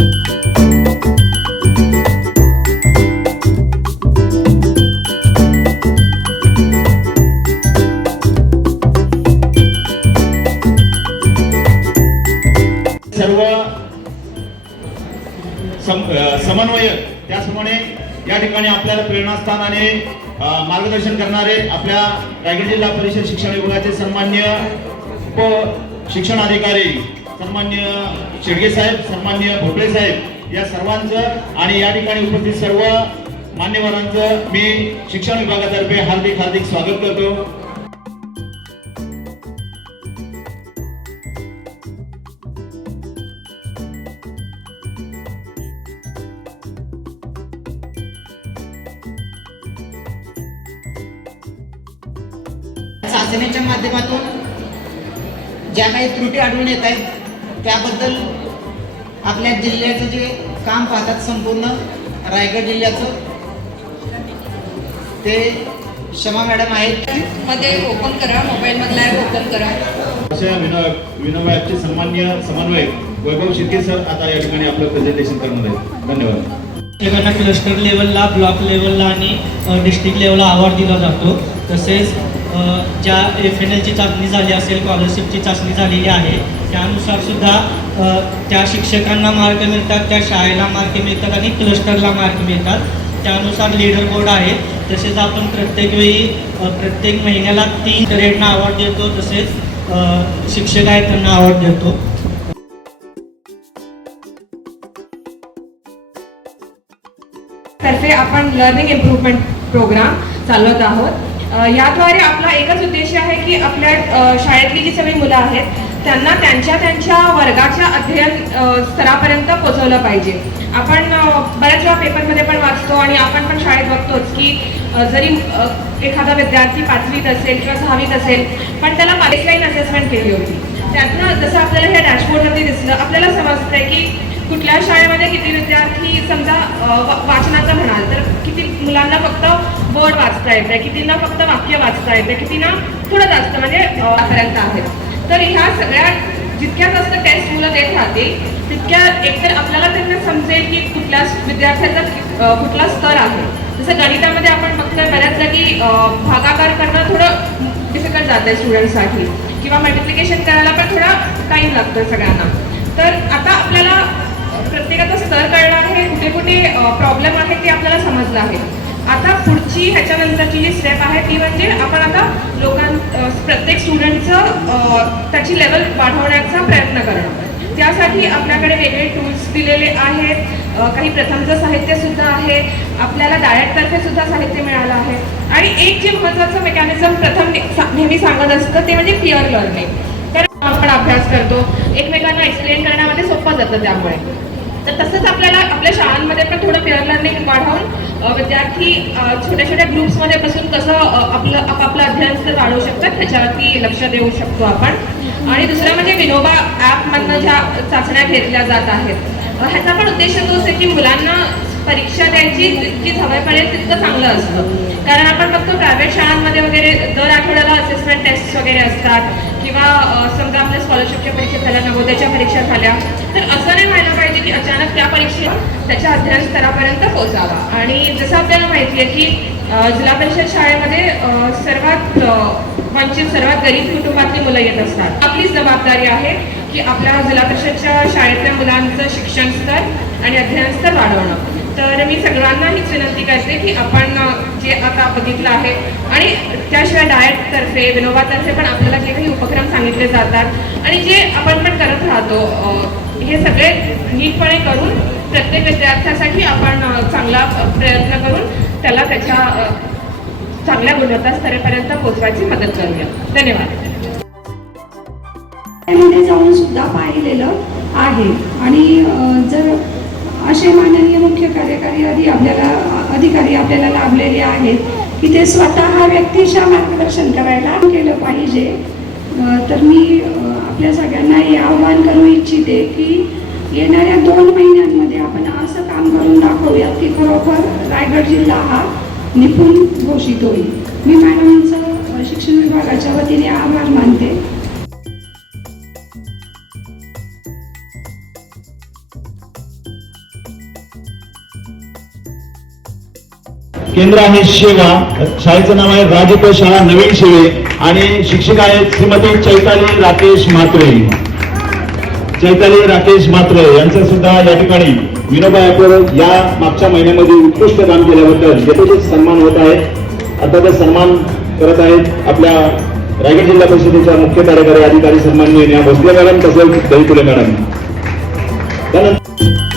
सर्व सम समन्वयक त्याचप्रमाणे या ठिकाणी आपल्याला प्रेरणास्थान आणि मार्गदर्शन करणारे आपल्या रायगड जिल्हा परिषद शिक्षण विभागाचे सन्मान्य उप शिक्षण अधिकारी सन्मान्य शेडगे साहेब सन्मान्य भोपळे साहेब या सर्वांचं आणि या ठिकाणी उपस्थित सर्व मान्यवरांचं मी शिक्षण विभागातर्फे हार्दिक हार्दिक स्वागत करतो. चाचणीच्या माध्यमातून ज्या काही त्रुटी आढळून येत आहेत त्याबद्दल आपल्या जिल्ह्याचं जे काम पाहतात संपूर्ण रायगड जिल्ह्याचं ते शमा मॅडम आहेत. मध्ये ओपन करा मोबाईल मधला ॲप ओपन करा. अशा विनो विनोबाचे सन्मान्य समन्वयक वैभव शिर्के सर आता या ठिकाणी आपलं प्रेझेंटेशन करणार आहेत. धन्यवाद. प्रत्येकांना क्लस्टर लेवलला ब्लॉक लेवलला आणि डिस्ट्रिक्ट लेवलला अवॉर्ड दिला जातो. तसेच ज्या एफ एन एलची चाचणी झाली असेल स्कॉलरशिपची चाचणी झालेली आहे त्यानुसार सुद्धा त्या शिक्षकांना मार्क मिळतात त्या शाळेला मार्क मिळतात आणि क्लस्टरला मार्क मिळतात. त्यानुसार लीडर बोर्ड आहे. तसेच आपण प्रत्येक वेळी प्रत्येक महिन्याला तीन ग्रेडना अवॉर्ड देतो. तसेच शिक्षक आहेत त्यांना अवॉर्ड देतो. तर्फे आपण लर्निंग इम्प्रूव्हमेंट प्रोग्राम चालवत आहोत. याद्वारे आपला एकच उद्देश आहे की आपल्या शाळेतली जी सगळी मुलं आहेत त्यांना त्यांच्या त्यांच्या वर्गाच्या अध्ययन स्तरापर्यंत पोचवलं पाहिजे. आपण बऱ्याच वेळा पेपरमध्ये पण वाचतो आणि आपण पण शाळेत बघतोच की जरी एखादा विद्यार्थी पाचवीत असेल किंवा सहावीत असेल पण त्याला बेसलाईन असेसमेंट केली होती. त्यातनं जसं आपल्याला ह्या डॅशबोर्डवरती दिसलं आपल्याला समजतंय की कुठल्या शाळेमध्ये किती विद्यार्थी समजा वाचनाचं म्हणाल तर किती मुलांना फक्त वर्ड वाचता येतं कितींना फक्त वाक्य वाचता येतं कितींना थोडं जास्त म्हणजे वापर्यंत आहेत तर ह्या सगळ्या जितक्या जास्त टेस्ट मुलं देत राहतील तितक्या एकतर आपल्याला त्यांना समजेल की कुठल्या विद्यार्थ्याचा कुठला स्तर आहे. जसं गणितामध्ये आपण बघतोय बऱ्याच जागी भागाकार करणं थोडं डिफिकल्ट जात आहे स्टुडंटसाठी किंवा मल्टिप्लिकेशन करायला पण थोडा टाईम लागतो सगळ्यांना. तर आता आपल्याला प्रत्येकाचा स्तर कळला आहे कुठे कुठे प्रॉब्लेम आहे ते आपल्याला समजलं आहे. आता पुढची ह्याच्यानंतरची जी स्टेप आहे ती म्हणजे आपण आता लोकां प्रत्येक स्टुडंटचं त्याची लेवल वाढवण्याचा प्रयत्न करणं त्यासाठी आपल्याकडे वेगळे टूल्स दिलेले आहेत. काही प्रथमचं साहित्य सुद्धा आहे. आपल्याला डायरेक्टतर्फे सुद्धा साहित्य मिळालं आहे. आणि एक जे महत्त्वाचं मेकॅनिझम प्रथम नेहमी सांगत असतं ते म्हणजे पिअर लर्निंग तर आपण अभ्यास करतो. एकमेकांना एक्सप्लेन करण्यामध्ये सोपं जातं त्यामुळे. तर तसंच आपल्याला आपल्या शाळांमध्ये पण थोडं पेअर लर्निंग वाढवून विद्यार्थी छोट्या छोट्या ग्रुप्समध्ये बसून कसं आपलं आपापलं अध्ययन स्तर वाढवू शकतात ह्याच्यावरती लक्ष देऊ शकतो आपण. आणि दुसरं म्हणजे विनोबा ॲपमधनं ज्या चाचण्या घेतल्या जात आहेत ह्याचा पण उद्देश तोच आहे की मुलांना परीक्षा द्यायची जितकी सवय पडेल तितकं चांगलं असतं. कारण आपण बघतो प्रायव्हेट शाळांमध्ये वगैरे दर आठवड्याला असेसमेंट टेस्ट वगैरे असतात किंवा समजा आपल्या स्कॉलरशिपच्या परीक्षा झाल्या नवोदयाच्या परीक्षा झाल्या तर असं नाही व्हायला पाहिजे की अचानक त्या परीक्षेत त्याच्या अध्ययन स्तरापर्यंत पोहोचावा. आणि जसं आपल्याला माहिती आहे की जिल्हा परिषद शाळेमध्ये सर्वात वंचित सर्वात गरीब कुटुंबातली मुलं येत असतात. आपलीच जबाबदारी आहे की आपल्या जिल्हा परिषदच्या शाळेतल्या मुलांचं शिक्षण स्तर आणि अध्ययन स्तर वाढवणं. तर मी सगळ्यांना हीच विनंती करते की आपण जे आता बघितलं आहे. आणि त्याशिवाय डायटतर्फे विनोबातर्फे पण आपल्याला जे काही उपक्रम सांगितले जातात. आणि जे आपण पण करत राहतो हे सगळे नीटपणे करून प्रत्येक विद्यार्थ्यासाठी आपण चांगला प्रयत्न करून त्याला त्याच्या चांगल्या गुणवत्ता स्तरापर्यंत पोहोचवायची मदत करूया. धन्यवाद. मध्ये जाऊन सुद्धा पाहिलेलं आहे. आणि जर असे माननीय मुख्य कार्यकारी आधी आपल्याला अधिकारी आपल्याला लाभलेले आहेत की ते स्वतः व्यक्तीच्या मार्गदर्शन करायला केलं पाहिजे. तर मी आपल्या सगळ्यांना हे आव्हान करू इच्छिते की येणाऱ्या दोन महिन्यांमध्ये आपण असं काम करून दाखवूयात की खरोखर रायगड जिल्हा हा निपुण घोषित होईल. मी मॅडमचं शिक्षण विभागाच्या वतीने आभार मानते. केंद्र आहे शेगा शाळेचं नाव आहे राजकीय शाळा नवीन शेवे. आणि शिक्षिका आहेत श्रीमती चैताली राकेश म्हात्रे चैताली राकेश म्हात्रे यांचं सुद्धा या ठिकाणी विनोबा ॲपवर या मागच्या महिन्यामध्ये उत्कृष्ट काम केल्याबद्दल यथोचित सन्मान होत आहे. आता ते सन्मान करत आहेत आपल्या रायगड जिल्हा परिषदेच्या मुख्य कार्यकारी अधिकारी सन्मान नेहा भोसले मॅडम तसंच दहीफुले मॅडम. त्यानंतर